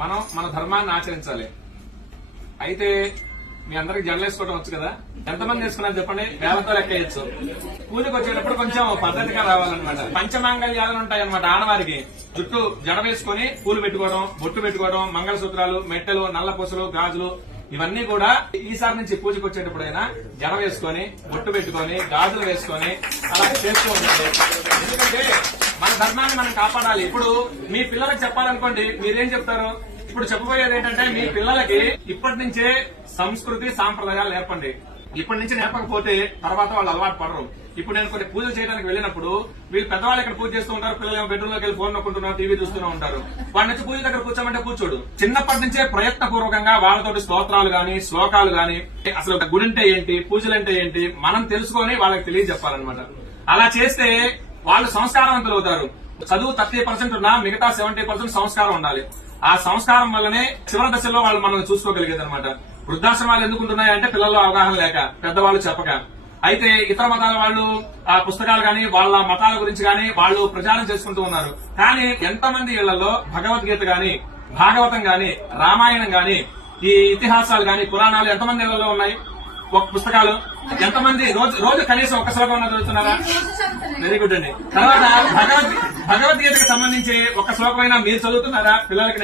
మనం మన ధర్మాన్ని ఆచరించాలి. అయితే మీ అందరికి జడలు వేసుకోవడం వచ్చు కదా, ఎంతమంది వేసుకున్నారు చెప్పండి, వేలతో లెక్క వేయచ్చు. పూజకు వచ్చేటప్పుడు కొంచెం పద్ధతిగా రావాలన్నమాట. పంచమాంగళ్యాలు ఉంటాయన్నమాట ఆడవారికి. జుట్టు జడ వేసుకుని పూలు పెట్టుకోవడం, బొట్టు పెట్టుకోవడం, మంగళసూత్రాలు, మెట్టెలు, నల్ల పూసలు, గాజులు ఇవన్నీ కూడా ఈసారి నుంచి పూజకు వచ్చేటప్పుడైనా జడ వేసుకొని, బొట్టు పెట్టుకొని, గాజులు వేసుకొని అలా చేస్తూ ఉండాలి. ఎందుకంటే మన ధర్మాన్ని మనం కాపాడాలి. ఇప్పుడు మీ పిల్లలకు చెప్పాలనుకోండి, మీరేం చెప్తారు? ఇప్పుడు చెప్పబోయేది ఏంటంటే, మీ పిల్లలకి ఇప్పటి నుంచే సంస్కృతి సాంప్రదాయాలు నేర్పండి. ఇప్పటి నుంచి నేర్పకపోతే తర్వాత వాళ్ళు అలవాటు పడరు. ఇప్పుడు నేను కొన్ని పూజలు చేయడానికి వెళ్ళినప్పుడు వీళ్ళు పెద్దవాళ్ళు ఇక్కడ పూజ చేస్తూ ఉంటారు, పిల్లలు బెడ్రూమ్ లోకి వెళ్ళి ఫోన్ నొక్కుంటున్నారు, టీవీ చూస్తూనే ఉంటారు. వాడి నుంచి పూజ దగ్గర కూర్చోమంటే కూర్చోడు. చిన్నప్పటి నుంచే ప్రయత్నపూర్వకంగా వాళ్ళతోటి స్తోత్రాలు గాని, శ్లోకాలు గాని, అసలు గుడి అంటే ఏంటి, పూజలంటే ఏంటి మనం తెలుసుకొని వాళ్ళకి తెలియజెప్పాలన్నమాట. అలా చేస్తే వాళ్ళు సంస్కారవంతులు అవుతారు. చదువు 30% ఉన్నా మిగతా 70% సంస్కారం ఉండాలి. ఆ సంస్కారం వల్లనే చివరి దశలో వాళ్ళు మనం చూసుకోగలిగేది అనమాట. వృద్ధాశ్రమాలు ఎందుకు ఉంటున్నాయంటే పిల్లల్లో అవగాహన లేక, పెద్దవాళ్ళు చెప్పక. అయితే ఇతర మతాల వాళ్ళు ఆ పుస్తకాలు గాని, వాళ్ళ మతాల గురించి గాని వాళ్ళు ప్రచారం చేసుకుంటూ ఉన్నారు. కానీ ఎంతమంది ఇళ్లలో భగవద్గీత గాని, భాగవతం గాని, రామాయణం గాని, ఈ ఇతిహాసాలు గాని, పురాణాలు ఎంతమంది ఇళ్లలో ఉన్నాయి? ఒక పుస్తకాలు ఎంతమంది రోజు కనీసం ఒక్క శ్లోకం చదువుతున్నారా? వెరీ గుడ్ అండి. తర్వాత భగవద్గీతకి సంబంధించి ఒక శ్లోకమైనా మీరు చదువుతున్నారా పిల్లలకి?